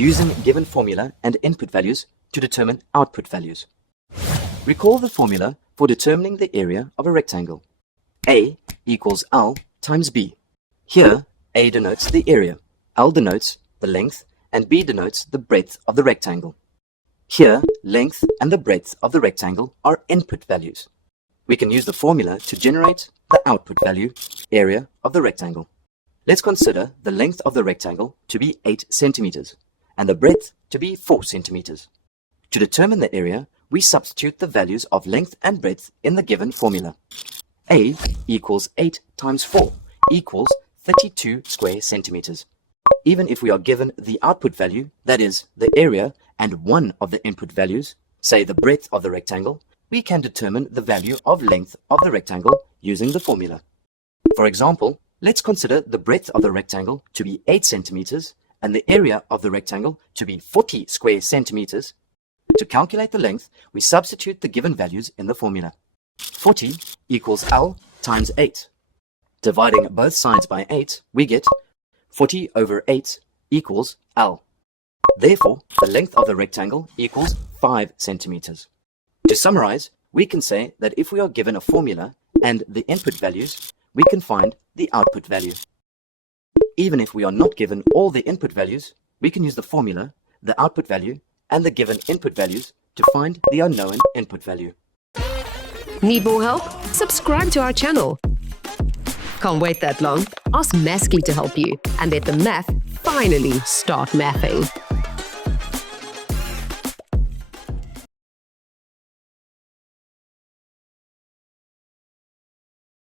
using given formula and input values to determine output values. Recall the formula for determining the area of a rectangle. A equals L times B. Here, A denotes the area, L denotes the length, and B denotes the breadth of the rectangle. Here, length and the breadth of the rectangle are input values. We can use the formula to generate the output value, area of the rectangle. Let's consider the length of the rectangle to be 8 centimeters and the breadth to be 4 centimeters. To determine the area, we substitute the values of length and breadth in the given formula. A equals 8 times 4 equals 32 square centimeters. Even if we are given the output value, that is, the area, and one of the input values, say the breadth of the rectangle, we can determine the value of length of the rectangle using the formula. For example, let's consider the breadth of the rectangle to be 8 centimeters and the area of the rectangle to be 40 square centimeters. To calculate the length, we substitute the given values in the formula. 40 equals L times 8. Dividing both sides by 8, we get 40 over 8 equals L. Therefore, the length of the rectangle equals 5 centimeters. To summarize, we can say that if we are given a formula and the input values, we can find the output value. Even if we are not given all the input values, we can use the formula, the output value, and the given input values to find the unknown input value. Need more help? Subscribe to our channel. Can't wait that long? Ask Masky to help you and let the math finally start mathing.